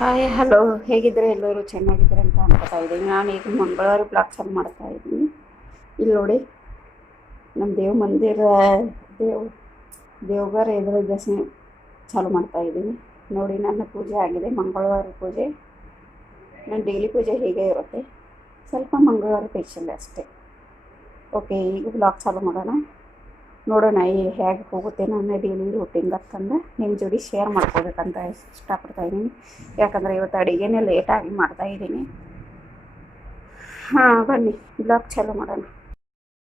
Hi hello, ಹೇಗಿದ್ರೆ ಎಲ್ಲರೂ ಚೆನ್ನಾಗಿದ್ದಾರೆ ಅಂತ ಅನ್ಕೋತಾ ಇದ್ದೀನಿ. ನಾನು ಈಗ ಮಂಗಳವಾರ ಬ್ಲಾಗ್ ಚಾಲು ಮಾಡ್ತಾ ಇದ್ದೀನಿ. ಇಲ್ಲಿ ನೋಡಿ, ನಮ್ಮ ಮಂದಿರ ದೇವ್ ದೇವ್ಗರ ಎದುರು ದರ್ಶನ ಚಾಲು ಮಾಡ್ತಾ ಇದ್ದೀನಿ. ನೋಡಿ, ನನ್ನ ಪೂಜೆ ಆಗಿದೆ, ಮಂಗಳವಾರ ಪೂಜೆ. ನನ್ನ ಡೈಲಿ ಪೂಜೆ ಹೀಗೆ ಇರುತ್ತೆ, ಸ್ವಲ್ಪ ಮಂಗಳವಾರ ಸ್ಪೆಷಲ್ ಅಷ್ಟೇ. ಓಕೆ, ಈಗ ಬ್ಲಾಗ್ ಚಾಲು ಮಾಡೋಣ. ನೋಡೋಣ ಹೇಗೆ ಹೋಗುತ್ತೆ ನನ್ನ ಡೈಲಿ ರೂಟೀನ್ ಅಂತಂದು ನಿಮ್ಮ ಜೋಡಿ ಶೇರ್ ಮಾಡ್ಕೋಬೇಕಂತ ಇಷ್ಟಪಡ್ತಾಯಿದ್ದೀನಿ. ಯಾಕಂದರೆ ಇವತ್ತು ಅಡುಗೆನೇ ಲೇಟಾಗಿ ಮಾಡ್ತಾಯಿದ್ದೀನಿ. ಹಾಂ, ಬನ್ನಿ ಬ್ಲಾಗ್ ಚಾಲು ಮಾಡೋಣ.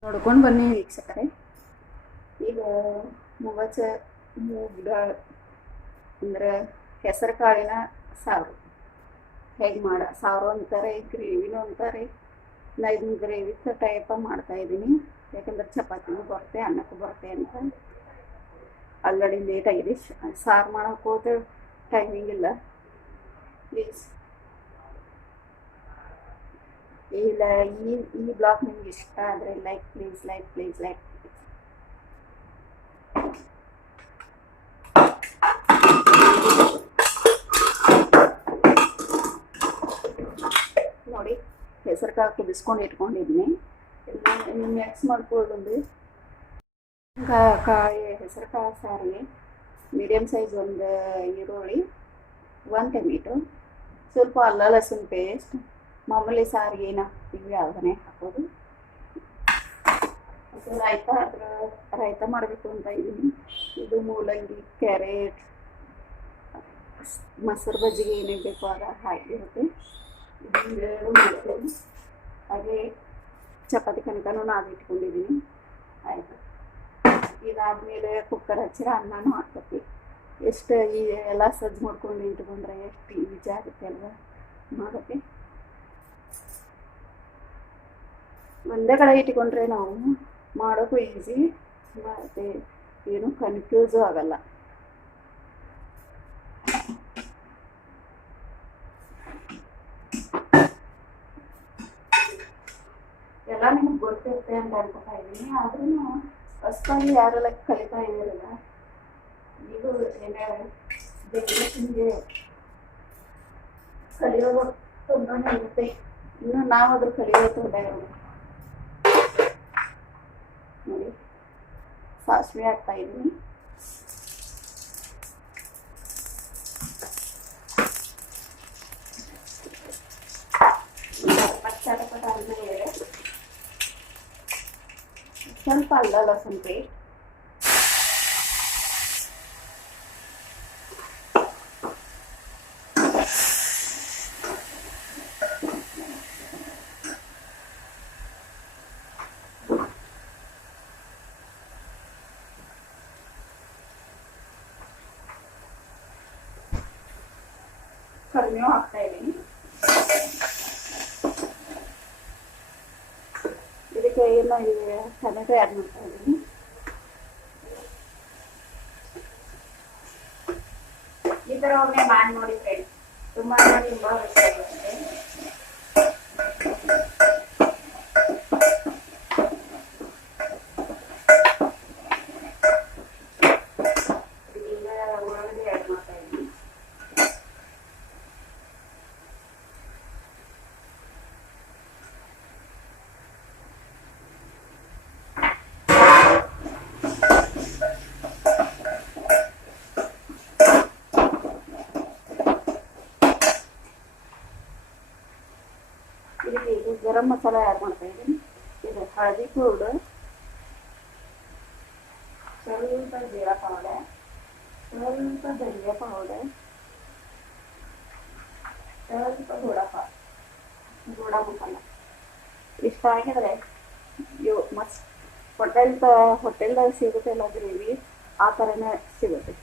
ನೋಡ್ಕೊಂಡು ಬನ್ನಿ ವೀಕ್ಷಕರೇ. ಈಗ ಮುಗಚ ಮೂಗ ಅಂದರೆ ಹೆಸರು ಕಾಳಿನ ಸಾರು ಹೇಗೆ ಸಾರು ಅಂತಾರೆ, ಗ್ರೇವಿನೂ ಅಂತಾರೆ. ನಾ ಇದನ್ನ ಗ್ರೇವಿ ಟೈಪ ಮಾಡ್ತಾಯಿದ್ದೀನಿ. ಯಾಕಂದ್ರೆ ಚಪಾತಿನೂ ಬರುತ್ತೆ, ಅನ್ನಕ್ಕೂ ಬರುತ್ತೆ ಅಂತ. ಆಲ್ರೆಡಿ ಲೇಟಾಗಿದೆ, ಸಾರು ಮಾಡೋಕೆ ಹೋದ್ರೆ ಟೈಮಿಂಗ್ ಇಲ್ಲ. ಪ್ಲೀಸ್ ಇಲ್ಲ, ಈ ಬ್ಲಾಗ್ ನಿಮ್ಗೆ ಇಷ್ಟ ಆದರೆ ಲೈಕ್ ಪ್ಲೀಸ್. ನೋಡಿ, ಹೆಸರು ಕಾಳು ಕುದಿಸ್ಕೊಂಡು ಇಟ್ಕೊಂಡಿದ್ದೀನಿ. ಇದನ್ನ ಮಿಕ್ಸ್ ಮಾಡ್ಕೊಳ್ಳೋದು. ಕಾಯಿ ಹೆಸರು ಕಾಳು ಸಾರಿಗೆ ಮೀಡಿಯಮ್ ಸೈಜ್ ಒಂದು ಈರುಳ್ಳಿ, 1 ಟೊಮೆಟೊ, ಸ್ವಲ್ಪ ಅಲ್ಲ ಲಸೂನ್ ಪೇಸ್ಟ್. ಮಾಮೂಲಿ ಸಾರಿಗೆ ಏನು ಹಾಕ್ತೀವಿ ಅದನ್ನೇ ಹಾಕೋದು. ರಾಯ್ತ ಮಾಡಬೇಕು ಅಂತ ಇದ್ದೀನಿ. ಇದು ಮೂಲಂಗಿ, ಕ್ಯಾರೆಟ್, ಮೊಸರು ಬಜ್ಜಿಗೆ ಏನೇನು ಬೇಕು ಅದ ಹಾಕಿರುತ್ತೆ. ಇದೆರಡು ಮಾಡ್ತೀನಿ. ಹಾಗೆ ಚಪಾತಿ ಕನಕನೂ ನಾದಿಟ್ಕೊಂಡಿದ್ದೀನಿ. ಆಯಿತು, ಇದಾದಮೇಲೆ ಕುಕ್ಕರ್ ಹಚ್ಚಿರ ಅನ್ನನೂ ಹಾಕ್ತೀವಿ. ಎಷ್ಟು ಈ ಎಲ್ಲ ಸಜ್ಜು ಮಾಡ್ಕೊಂಡು ಇಟ್ಕೊಂಡ್ರೆ ಎಷ್ಟು ಈಜಿ ಆಗುತ್ತೆ ಅಲ್ವಾ ಮಾಡೋಕ್ಕೆ. ಒಂದೇ ಕಡೆ ಇಟ್ಕೊಂಡ್ರೆ ನಾವು ಮಾಡೋಕ್ಕೂ ಈಸಿ, ಮತ್ತು ಏನು ಕನ್ಫ್ಯೂಸು ಆಗಲ್ಲ. ಎಲ್ಲ ನಿಮ್ಗೆ ಗೊತ್ತಿರುತ್ತೆ ಅಂತ ಅನ್ಕೋತಾ ಇದ್ದೀನಿ. ಆದ್ರೂ ಹೊಸದಾಗಿ ಯಾರೆಲ್ಲ ಕಲಿತಾ ಇದ್ದೀರಲ್ಲ, ಇದು ಜನರೇಷನ್ಗೆ ಕಲಿಯೋದು ತುಂಬಾನೇ ಇರುತ್ತೆ. ಇನ್ನು ನಾವಾದ್ರೂ ಕಲಿಯೋದು ತುಂಬ ಇರೋದು. ನೋಡಿ, ಸಾಸಿವೆ ಹಾಕ್ತಾ ಇದ್ದೀನಿ. ಚಟಪಟ ಆದ್ಮೇಲೆ ಸ್ವಲ್ಪ ಅಲ್ಲ ಲಸೂನ್ ಪೇಸ್ಟ್, ಕರಿಬೇವು ಹಾಕ್ತಾ ಇದ್ದೀನಿ. ಇದಕ್ಕೆ ಏನು ಟೊಮೆಟೊ ಆ್ಯಡ್ ಮಾಡ್ತಾ ಇದ್ದೀನಿ. ಈ ಥರ ಒಮ್ಮೆ ಮಾಡಿ ನೋಡಿ ಫ್ರೆಂಡ್ಸ್, ತುಂಬ ರುಚಿಯಾಗಿರುತ್ತೆ. ಉಳ್ಳಾಗಡ್ಡಿ ಆ್ಯಡ್ ಮಾಡ್ತಾ ಇದ್ದೀನಿ. ಇದಕ್ಕೆ ಗರಂ ಮಸಾಲ ಆ್ಯಡ್ ಮಾಡ್ತಾ ಇದ್ದೀನಿ. ಇದು ಹಳದಿ ಪೌಡರ್, ಸ್ವಲ್ಪ ಜೀರಾ ಪೌಡರ್, ಸ್ವಲ್ಪ ಧನಿಯಾ ಪೌಡರ್, ಸ್ವಲ್ಪ ಗೋಡ ಮಸಾಲ. ಇಷ್ಟ ಆಗಿದ್ರೆ ಇವು ಹೋಟೆಲ್ದಾಗ ಸಿಗುತ್ತೆಲ್ಲ ಗ್ರೇವಿ, ಆ ಥರನೇ ಸಿಗುತ್ತೆ.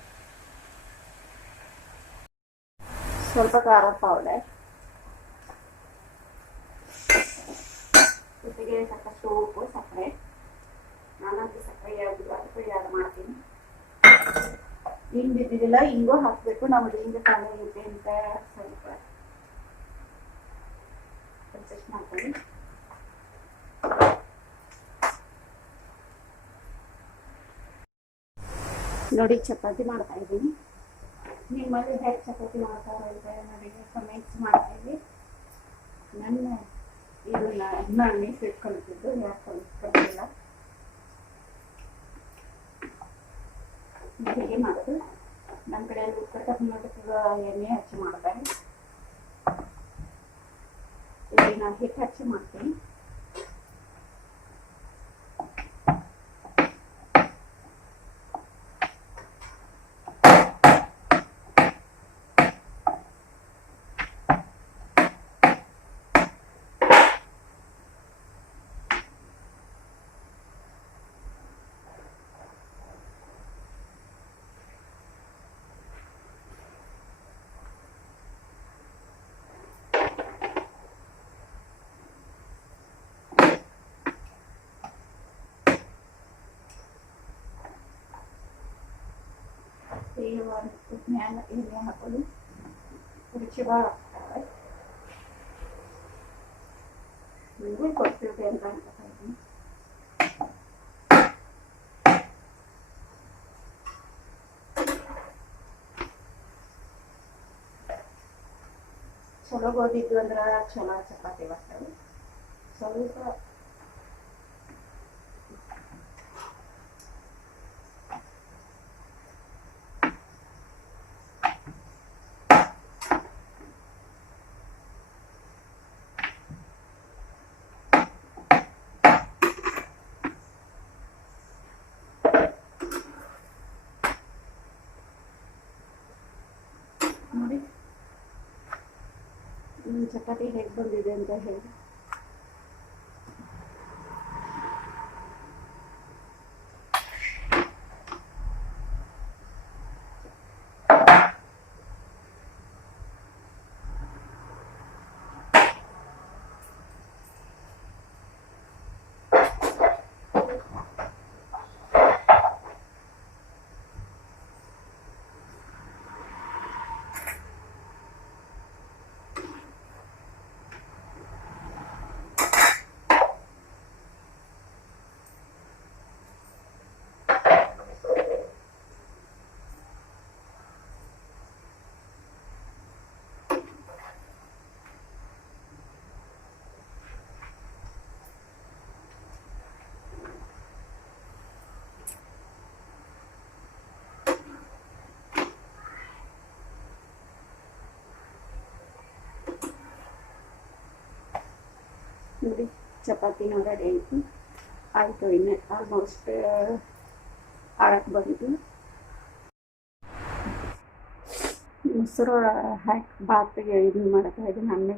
ಸ್ವಲ್ಪ ಖಾರ ಪೌಡರ್, ಜೊತೆಗೆ ಸಾಕಷ್ಟು ಉಪ್ಪು, ಸಕ್ಕರೆ. ನಾನಂತೂ ಸಕ್ಕರೆ ಯಾರು ಮಾಡ್ತೀನಿ. ಹಿಂಗೆ ಬಿದ್ದಿದ್ದಿಲ್ಲ, ಹಿಂಗೂ ಹಾಕಬೇಕು. ನಮಗೆ ಹಿಂಗೆ ಚೆನ್ನಾಗಿರುತ್ತೆ ಅಂತ ಸ್ವಲ್ಪ ಅಡ್ಜಸ್ಟ್ ಮಾಡ್ತೀನಿ. ನೋಡಿ, ಚಪಾತಿ ಮಾಡ್ತಾ ಇದ್ದೀನಿ. ನಿಮ್ಮಲ್ಲಿ ಹೇಗೆ ಚಪಾತಿ ಮಾಡ್ತಾರೆ ಅಂತ ನನಗೆ ಕಮೆಂಟ್ಸ್ ಮಾಡ್ತೀವಿ. ನನ್ನ ಇದನ್ನ ನಾನು ಮೀಸೆಟ್ ಕಲಿತಿದ್ದು ಯಾಕೆ ಕಲಿಸ್ಕೊಟ್ಟಿಲ್ಲ. ಹೀಗೆ ಮಾಡೋದು. ನಮ್ಮ ಕಡೆಯಲ್ಲಿ ಉತ್ತರ ಕರ್ನಾಟಕದ ಎಣ್ಣೆ ಹಚ್ಚಿ ಮಾಡ್ತಾರೆ. ಇಲ್ಲಿ ನಾನು ಹಿಟ್ಟು ಹಚ್ಚಿ ಮಾಡ್ತೀನಿ. ಈಗ ಒಂದು ಮ್ಯಾಲ ಎಣ್ಣೆ ಹಾಕೋದು ರುಚಿ ಭಾಳ ಆಗ್ತದೆ. ನಿಮಗೂ ಕೊಡ್ತಿರ್ತೆ ಅಂತ ಅನ್ಕೋತಾ ಇದ್ದೀನಿ. ಚಲೋ ಗೋಧಿದ್ದು ಅಂದ್ರೆ ಚಲೋ ಚಪಾತಿ ಬರ್ತವೆ. ಸ್ವಲ್ಪ ನೋಡಿ ಚಪಾತಿ ಹೇಗೆ ಬಂದಿದೆ ಅಂತ ಹೇಳಿ. ನೋಡಿ ಚಪಾತಿನೂ ರೆಡಿ ಆಯಿತು. ಇನ್ನು ಆಲ್ಮೋಸ್ಟ್ ಆಳಕ್ಕೆ ಬಂತು. ಮೊಸರು ಹಾಕಿ ಬಾತಿಗೆ ಇದನ್ನು ಮಾಡ್ತಾ ಇದ್ದೀನಿ.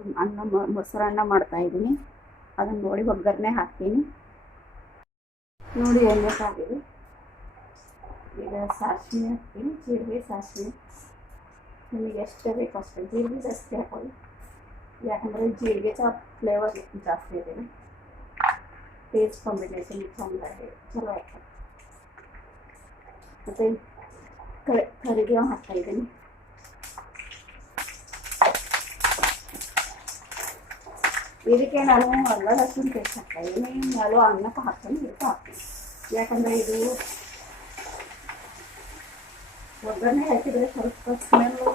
ಮೊಸರನ್ನ ಮಾಡ್ತಾ ಇದ್ದೀನಿ. ಅದನ್ನು ನೋಡಿ ಒಗ್ಗರಣೆ ಹಾಕ್ತೀನಿ. ನೋಡಿ ಎಣ್ಣೆ ಕಾಗಿದೆ. ಈಗ ಸಾಸಿವೆ ಹಾಕ್ತೀನಿ. ಜೀರಿಗೆ ಸಾಸಿವೆ ನಿಮಗೆ ಎಷ್ಟು ಬೇಕು ಅಷ್ಟು ಜೀರಿಗೆ ಜಾಸ್ತಿ ಹಾಕೊಳ್ಳಿ. ಯಾಕಂದರೆ ಜೀರಿಗೆ ಫ್ಲೇವರ್ ಜಾಸ್ತಿ ಇದೆ. ಟೇಸ್ಟ್ ಕಾಂಬಿನೇಷನ್ ಚೆನ್ನಾಗಿ ಚಲೋ ಆಗ್ತದೆ. ಮತ್ತು ಕರಿಬೇವು ಹಾಕ್ತಾ ಇದ್ದೀನಿ. ಇದಕ್ಕೆ ನಾನು ಅಲ್ಲ ಲಸೂನ್ ಪೇಸ್ಟ್ ಹಾಕ್ತಾ ಇದ್ದೀನಿ. ನಾನು ಅನ್ನಕ್ಕೆ ಹಾಕ್ತೀನಿ, ಇದಕ್ಕೆ ಹಾಕ್ತೀನಿ. ಯಾಕಂದರೆ ಇದು ಒಗ್ಗರಣೆ ಹಾಕಿದರೆ ಸ್ವಲ್ಪ ಸ್ಮೆಲ್ಲು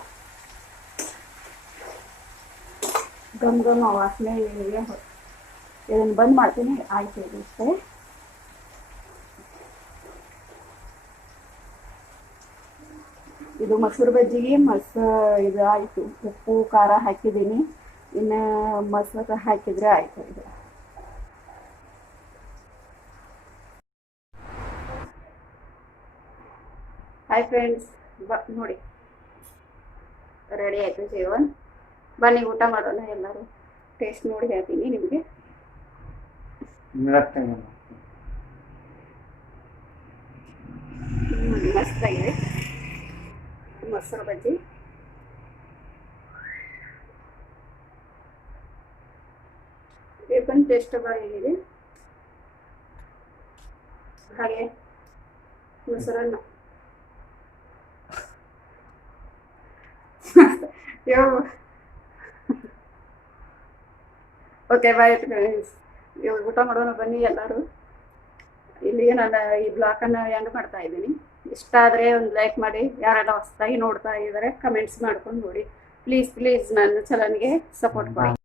ಗಮ್ ವಾಸನೆ. ಇದನ್ನು ಬಂದ್ ಮಾಡ್ತೀನಿ. ಆಯ್ತು ಇದು ಇಷ್ಟೇ. ಇದು ಮೊಸರು ಬಜ್ಜಿಗೆ ಇದು ಆಯಿತು. ಉಪ್ಪು ಖಾರ ಹಾಕಿದ್ದೀನಿ. ಇನ್ನು ಮೊಸರು ಹಾಕಿದರೆ ಆಯಿತು. ಇದು ಹಾಯ್ ಫ್ರೆಂಡ್ಸ್, ನೋಡಿ ರೆಡಿ ಆಯಿತು ಜೀವನ್. ಬನ್ನಿ ಊಟ ಮಾಡೋಣ ಎಲ್ಲರೂ. ಟೇಸ್ಟ್ ನೋಡಿ ಹೇಳ್ತೀನಿ ನಿಮಗೆ. ಮಸ್ತಾಗಿದೆ ಮೊಸರು ಬಜ್ಜಿ. ಏಕನ್ ಟೇಸ್ಟ್ ಬಾಗಿದೆ. ಹಾಗೆ ಮೊಸರನ್ನ ಓಕೆ ಬಾಯ್ ಫ್ರೆಂಡ್ಸ್. ಇವಾಗ ಊಟ ಮಾಡೋಣ ಬನ್ನಿ ಎಲ್ಲರೂ. ಇಲ್ಲಿಗೆ ನಾನು ಈ ಬ್ಲಾಕನ್ನು ಎಂಡ್ ಮಾಡ್ತಾ ಇದ್ದೀನಿ. ಇಷ್ಟ ಆದರೆ ಒಂದು ಲೈಕ್ ಮಾಡಿ, ಯಾರೆಲ್ಲ ಹೊಸದಾಗಿ ನೋಡ್ತಾ ಇದ್ದಾರೆ ಕಮೆಂಟ್ಸ್ ಮಾಡ್ಕೊಂಡು ನೋಡಿ. ಪ್ಲೀಸ್ ನನ್ನ ಚಾನಲ್ಗೆ ಸಪೋರ್ಟ್ ಮಾಡಿ.